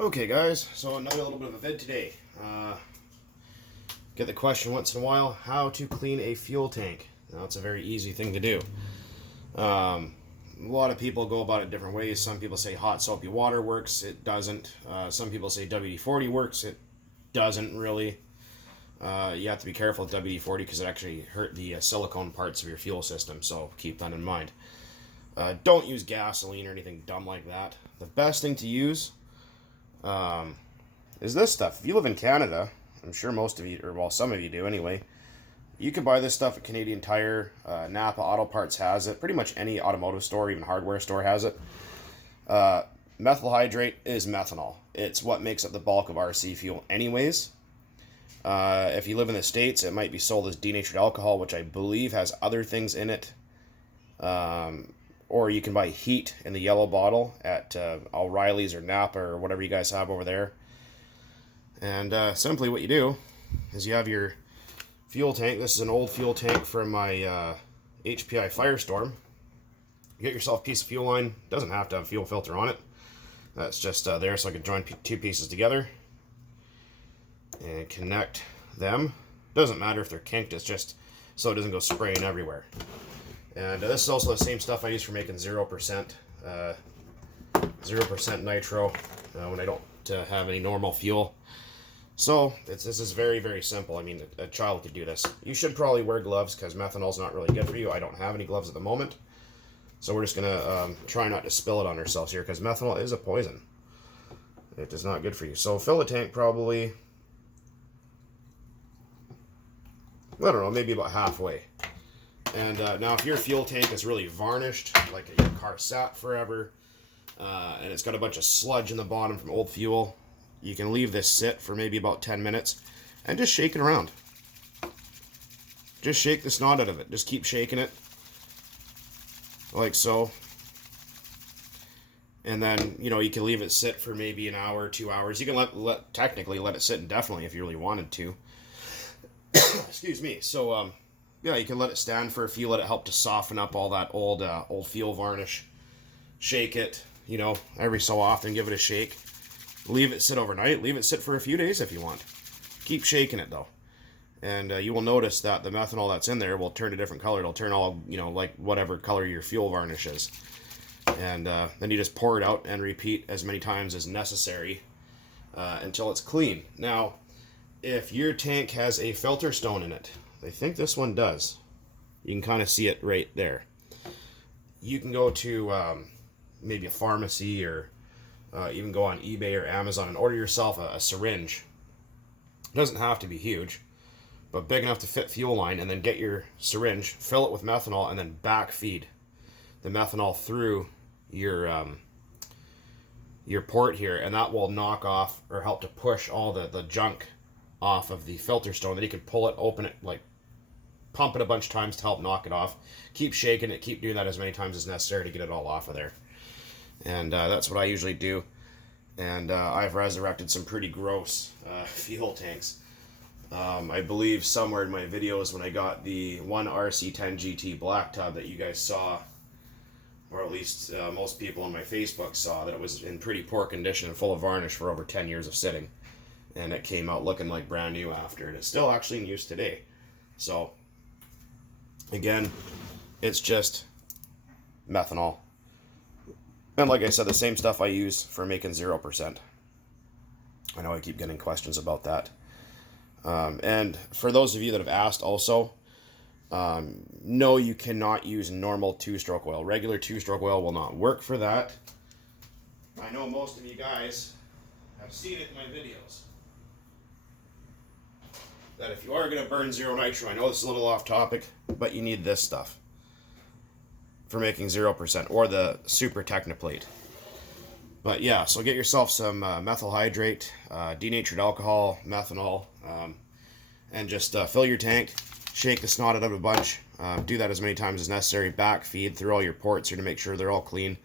Okay guys, so another little bit of a vid today. Get the question once in a while, how to clean a fuel tank. Now it's a very easy thing to do. A lot of people go about it different ways. Some people say hot soapy water works, it doesn't. Some people say WD-40 works, it doesn't really. You have to be careful with WD-40 because it actually hurt the silicone parts of your fuel system, so keep that in mind. Don't use gasoline or anything dumb like that. The best thing to use is this stuff. If you live in Canada, I'm sure most of you, or well, some of you do anyway, you can buy this stuff at Canadian Tire. Napa Auto Parts has it. Pretty much any automotive store, even hardware store, has it. Methyl hydrate is methanol. It's what makes up the bulk of RC fuel anyways. If you live in the States, it might be sold as denatured alcohol, which I believe has other things in it. Or you can buy heat in the yellow bottle at O'Reilly's or Napa or whatever you guys have over there. And simply what you do is you have your fuel tank. This is an old fuel tank from my HPI Firestorm. You get yourself a piece of fuel line. Doesn't have to have a fuel filter on it. That's just there so I can join two pieces together and connect them. Doesn't matter if they're kinked, it's just so it doesn't go spraying everywhere. And this is also the same stuff I use for making 0% nitro when I don't have any normal fuel. So this is very, very simple. I mean, a child could do this. You should probably wear gloves because methanol's not really good for you. I don't have any gloves at the moment. So we're just going to try not to spill it on ourselves here because methanol is a poison. It is not good for you. So fill the tank probably, I don't know, maybe about halfway. And now if your fuel tank is really varnished, like your car sat forever, and it's got a bunch of sludge in the bottom from old fuel, you can leave this sit for maybe about 10 minutes and just shake it around. Just shake the snot out of it. Just keep shaking it like so. And then, you know, you can leave it sit for maybe an hour, 2 hours. You can technically let it sit indefinitely if you really wanted to. Excuse me. So, yeah, you can let it stand for a few, let it help to soften up all that old fuel varnish. Shake it, you know, every so often, give it a shake. Leave it sit overnight, leave it sit for a few days if you want. Keep shaking it though. And you will notice that the methanol that's in there will turn a different color. It'll turn all, you know, like whatever color your fuel varnish is. And then you just pour it out and repeat as many times as necessary until it's clean. Now, if your tank has a filter stone in it, I think this one does. You can kind of see it right there. You can go to maybe a pharmacy or even go on eBay or Amazon and order yourself a syringe. It doesn't have to be huge, but big enough to fit fuel line, and then get your syringe, fill it with methanol, and then backfeed the methanol through your port here, and that will knock off or help to push all the junk off of the filter stone. Then you can pull it, open it, like pump it a bunch of times to help knock it off. Keep shaking it, keep doing that as many times as necessary to get it all off of there. And that's what I usually do. And I've resurrected some pretty gross fuel tanks. I believe somewhere in my videos when I got the one RC10 GT black tub that you guys saw, or at least most people on my Facebook saw, that it was in pretty poor condition and full of varnish for over 10 years of sitting. And it came out looking like brand new after. And it's still actually in use today. So, again, it's just methanol. And like I said, the same stuff I use for making 0%. I know I keep getting questions about that. And for those of you that have asked also, no, you cannot use normal two-stroke oil. Regular two-stroke oil will not work for that. I know most of you guys have seen it in my videos. That if you are going to burn zero nitro, I know this is a little off topic, but you need this stuff for making 0%, or the super technoplate. But yeah, so get yourself some methyl hydrate, denatured alcohol, methanol, and just fill your tank, shake the snot out of a bunch, do that as many times as necessary, backfeed through all your ports here to make sure they're all clean.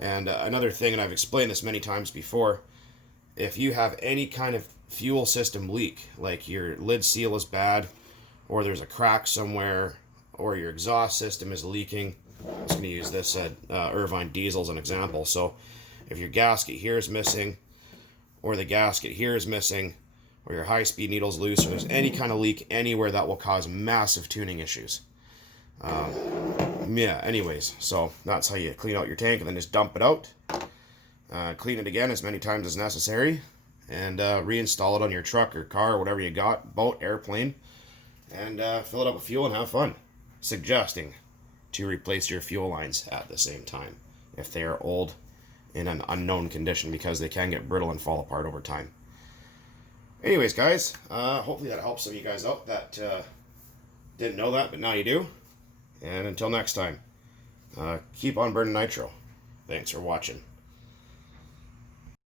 And another thing, and I've explained this many times before, if you have any kind of fuel system leak, like your lid seal is bad, or there's a crack somewhere, or your exhaust system is leaking, I'm just going to use this Irvine diesel as an example. So if your gasket here is missing, or the gasket here is missing, or your high-speed needle's loose, or there's any kind of leak anywhere, that will cause massive tuning issues. Yeah, anyways, so that's how you clean out your tank, and then just dump it out. Clean it again as many times as necessary, and reinstall it on your truck or car or whatever you got, boat, airplane, and fill it up with fuel and have fun. Suggesting to replace your fuel lines at the same time if they are old in an unknown condition, because they can get brittle and fall apart over time. Anyways, guys, hopefully that helps some of you guys out that didn't know that, but now you do. And until next time, keep on burning nitro. Thanks for watching.